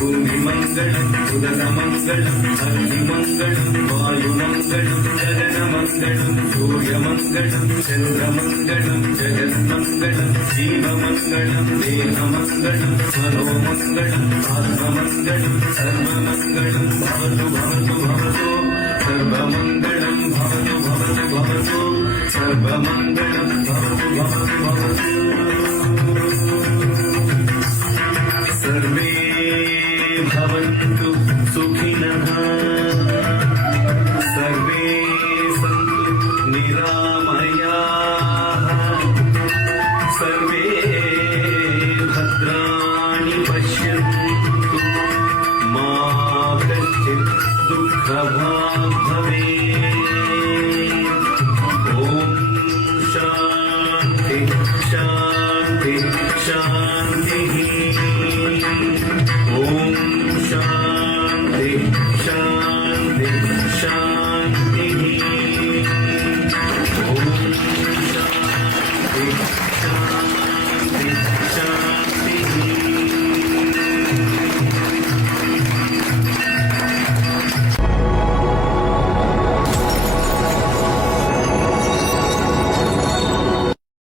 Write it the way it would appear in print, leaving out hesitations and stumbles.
भूमिमङ्गलम् उदकमङ्गलम् अग्निमङ्गलम् वायुमङ्गलम् गगनमङ्गलम् सूर्यमङ्गलम् चन्द्रमङ्गलम् जगन्मङ्गलम् जीवमङ्गलम् देहमङ्गलम् मनोमङ्गलम् आत्ममङ्गलम् सर्वमङ्गलम् भवतु भवतु भवतु सर्वमङ्गलम् भवतु भवतु भवतु सर्वमङ्गलम् भवतु भवतु भवतु सर्वे भवन्तु सुखिनः सर्वे सन्तु निरामयाः सर्वे भद्राणि पश्यन्तु मा कश्चित् दुःखभाग् भवेत्।